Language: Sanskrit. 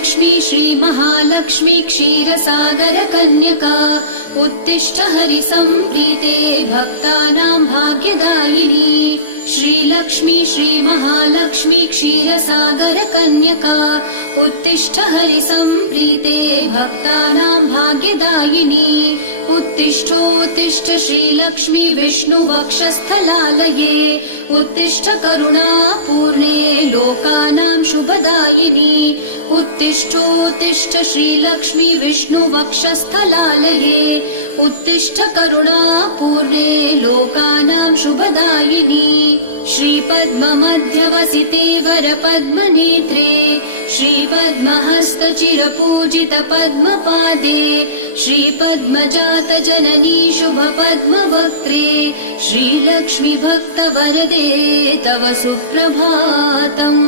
श्रीलक्ष्मी श्रीमहालक्ष्मी क्षीरसागरकन्यका उत्तिष्ठ हरिसम्प्रीते भक्तानां भाग्यदायिनी। श्रीलक्ष्मी श्रीमहालक्ष्मी क्षीरसागरकन्यका उत्तिष्ठ हरिसम्प्रीते भक्तानां भाग्यदायिनी। उत्तिष्ठोत्तिष्ठ श्रीलक्ष्मी विष्णुवक्षस्थलालये उत्तिष्ठ करुणापूर्णे लोकानां शुभदायिनी। उत्तिष्ठोत्तिष्ठ श्रीलक्ष्मी विष्णुवक्षस्थलालये उत्तिष्ठ करुणापूर्णे लोकानां शुभदायिनी। श्रीपद्ममध्यवसिते वरपद्मनेत्रे श्रीपद्महस्तचिरपूजित पद्मपादे श्रीपद्मजातजननी शुभपद्मवक्त्रे श्रीलक्ष्मी भक्तवरदे तव सुप्रभातम्।